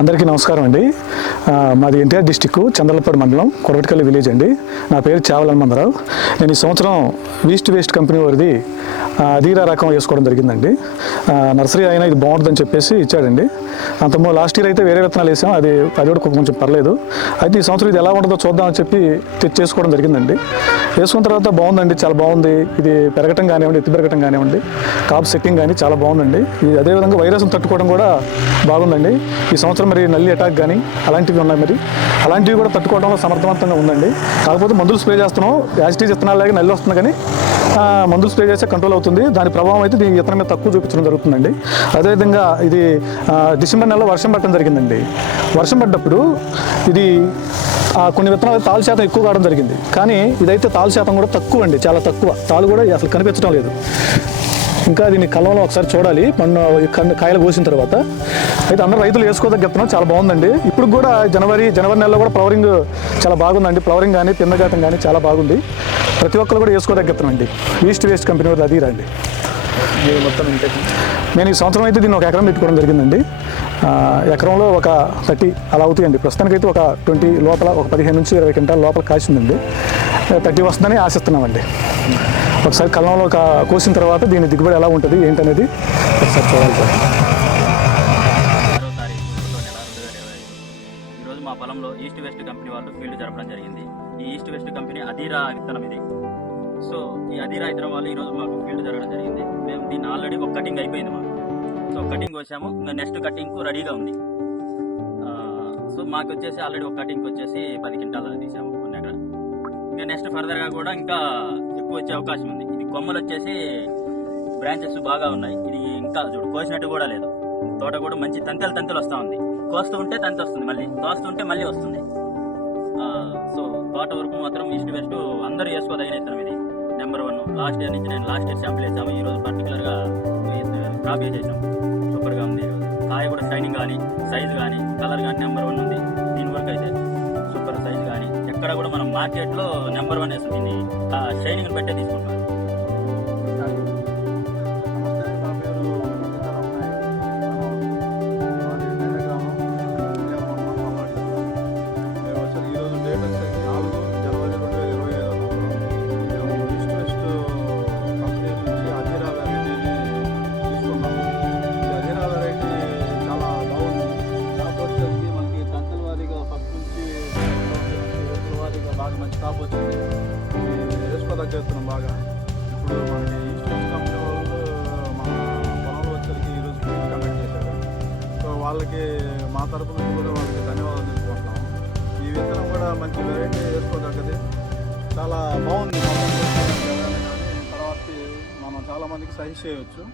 అందరికీ నమస్కారం అండి. మాది ఎన్టీఆర్ డిస్టిక్ చంద్రలపాడు మండలం కొరవటికల్లి విలేజ్ అండి. నా పేరు చావల హనుమంతరావు. నేను ఈ సంవత్సరం ఈస్ట్ వెస్ట్ కంపెనీ వారిది అధీరా రకం వేసుకోవడం జరిగిందండి. నర్సరీ అయినా ఇది బాగుంటుందని చెప్పేసి ఇచ్చాడండి. అంతమో లాస్ట్ ఇయర్ అయితే వేరే విత్తనాలు వేసాం, అది కూడా కొంచెం పర్లేదు. అయితే ఈ సంవత్సరం ఇది ఎలా ఉంటుందో చూద్దామని చెప్పి తెచ్చేసుకోవడం జరిగిందండి. వేసుకున్న తర్వాత బాగుందండి, చాలా బాగుంది. ఇది పెరగటం కానివ్వండి, ఎత్తి పెరగటం కానివ్వండి, కాపు సెట్టింగ్ కానీ చాలా బాగుందండి. ఇది అదేవిధంగా వైరస్ను తట్టుకోవడం కూడా బాగుందండి. ఈ సంవత్సరం మరి నల్లి అటాక్ కానీ అలాంటివి ఉన్నాయి, మరి అలాంటివి కూడా తట్టుకోవడంలో సమర్థవంతంగా ఉందండి. కాకపోతే మందులు స్ప్రే చేస్తున్నాం, యాజిటీజ్ విత్తనాలాగే నల్లి వస్తుంది, కానీ మందులు స్ప్రే చేస్తే కంట్రోల్ అవుతుంది. దాని ప్రభావం అయితే దీని విత్తనం మీద తక్కువ చూపించడం జరుగుతుందండి. అదేవిధంగా ఇది డిసెంబర్ నెలలో వర్షం పడటం జరిగిందండి. వర్షం పడ్డప్పుడు ఇది కొన్ని విత్తనాలు తాలు శాతం ఎక్కువ కావడం జరిగింది, కానీ ఇదైతే తాలు శాతం కూడా తక్కువ అండి, చాలా తక్కువ. తాలు కూడా అసలు కనిపించడం లేదు. ఇంకా దీన్ని కళ్ళంలో ఒకసారి చూడాలి కాయలు కోసిన తర్వాత. అయితే అందరూ రైతులు వేసుకోదగ్గ విత్తనం చాలా బాగుందండి. ఇప్పుడు కూడా జనవరి నెలలో కూడా ఫ్లవరింగ్ చాలా బాగుందండి. ఫ్లవరింగ్ కానీ పిందజాతం కానీ చాలా బాగుంది. ప్రతి ఒక్కరు కూడా వేసుకోదగ్గ విత్తనం అండి. ఈస్ట్ వెస్ట్ కంపెనీ వారి అధీరా అండి. మొత్తం నేను ఈ సంవత్సరం అయితే దీన్ని 1 ఎకరం పెట్టుకోవడం జరిగిందండి. ఎకరంలో ఒక 30 అలా అవుతాయండి. ప్రస్తుతానికైతే ఒక 20 లోపల, ఒక 15 నుంచి 20 క్వింటాల లోపల కాసిందండి. 30 వస్తుందని ఆశిస్తున్నామండి. ఒకసారి కళ్ళంలో కోసిన తర్వాత దీని దిగుబడి ఎలా ఉంటుంది ఏంటనేది ఒకసారి చూడాలి సార్. ఈరోజు మా పొలంలో ఈస్ట్ వెస్ట్ కంపెనీ వాళ్ళు ఫీల్డ్ జరపడం జరిగింది. ఈ ఈస్ట్ వెస్ట్ కంపెనీ అధీరా విత్తనం ఇది. సో ఈ అధీరా విత్తనం వాళ్ళు ఈరోజు మాకు ఫీల్డ్ జరగడం జరిగింది. మేము దీన్ని ఆల్రెడీ ఒక కటింగ్ అయిపోయింది మాకు. సో కటింగ్ వచ్చాము, ఇంకా నెక్స్ట్ కటింగ్కు రెడీగా ఉంది. సో మాకు వచ్చేసి ఆల్రెడీ ఒక కటింగ్కి వచ్చేసి 10 క్వింటాలు తీసాము కొన్ని ఎకరా. ఇంకా నెక్స్ట్ ఫర్దర్గా కూడా ఇంకా ఎక్కువ వచ్చే అవకాశం ఉంది. ఇది కొమ్మలు వచ్చేసి బ్రాంచెస్ బాగా ఉన్నాయి. ఇది ఇంకా చూడు కోసినట్టు కూడా లేదు. తోట కూడా మంచి తంతెలు వస్తూ ఉంది. కోస్తూ ఉంటే తంతి వస్తుంది, మళ్ళీ తోస్తూ ఉంటే మళ్ళీ వస్తుంది. సో తోట వరకు మాత్రం ఈస్ట్ వెస్ట్ అందరూ వేసుకోదగిన ఇత్తనం ఇది. నెంబర్ 1. లాస్ట్ ఇయర్ నుంచి నేను లాస్ట్ ఇయర్ శాంపుల్ వేసాము. ఈరోజు పర్టికులర్గా క్రాప్ వేసేసాం. సూపర్గా ఉంది. ఈరోజు కాయ కూడా షైనింగ్ కానీ, సైజు కానీ, కలర్ కానీ నెంబర్ 1 ఉంది. దీని వరకు అయితే సూపర్ సైజు కానీ ఎక్కడ కూడా మనం మార్కెట్లో నెంబర్ 1 వేస్తాం. దీన్ని షైనింగ్ పెట్టే తీసుకుంటున్నాం. బాగా మంచి కాపు వచ్చింది. వేసుకోదగ్గ విత్తనం బాగా. ఇప్పుడు మనకి ఈస్ట్ వెస్ట్ కంపెనీ వాళ్ళు మన పొలంలో వచ్చేసరికి ఈరోజు ఫీల్డ్ కండక్ట్ చేశారు. సో వాళ్ళకి మా తరపు నుంచి కూడా వాళ్ళకి ధన్యవాదాలు తెలుసుకుంటున్నాము. ఈ విత్తనం కూడా మంచి వెరైటీ వేసుకోదగ్గది, చాలా బాగుంది. తర్వాత మనం చాలామందికి సజెస్ట్ చేయవచ్చు.